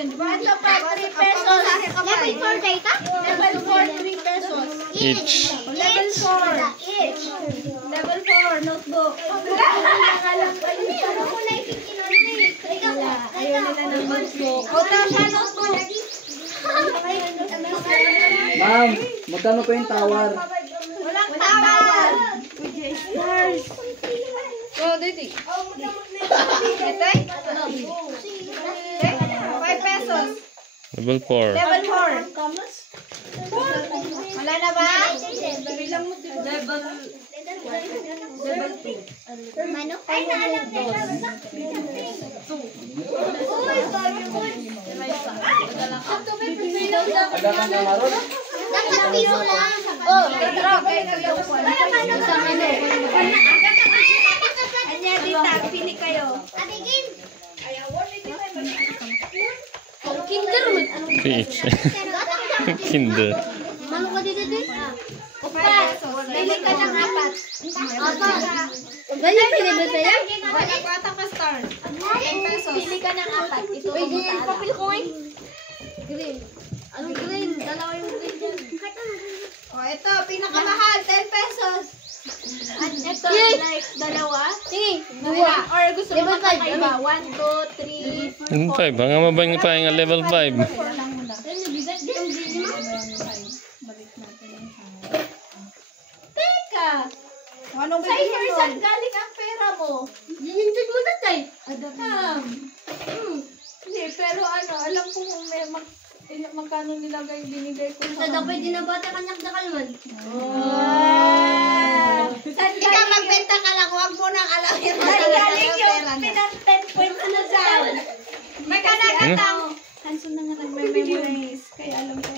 yun. Ito pa, 3 pesos. Level 4 data? Level 4, 3 pesos. Each. Level 4. Each. Level 4, notebook. Ayaw nila ng notebook. O, siya notebook. Ma'am, magkano po yung tower? Walang tawar. Oh, dito. Ito eh? 5 pesos. Level 4. Level 4. Wala na ba? Level 2. Manok? Ay, naalam na yun. Uy, bago mo. Agad ang kalaro? Dapat piso lang. Oh, wala manok sa menu. Anya, dita, pili kayo. Abigin. Kinder mo. Each. Kinder. Manok ka dito dito? Upat. Pili ka ng 4. Ganyan pinibig sa'yo? Wala kwata ka star. 10 pesos. Pili ka ng 4. Ito Uy, ang ganyan tala. papel ko eh. Green. Anong green? Dalawa yung green dyan. Oh, ito, pinakamahal, 10 pesos. At ito, Yay! like, dalawa. Sige, Dalawa. Or gusto mo Level five, magkakaiba? 1, 2, 3, 4. Level 5. Hanga mabay nga tayo nga level 5. Lang muna. Teka! Anong bibilihin mo? Saan galing ang pera mo? Yinintid mo tatay. Hindi, pero ano, alam ko kung may magkano nilagay binigay ko Sa dapat din na bata kanyak na kalman. Saan galing magbenta ka lang, huwag mo nang alamin. Saan galing yung pinang 10 points na dyan? May kanakatang. Hanson na nga nag-memorize, kaya alam ko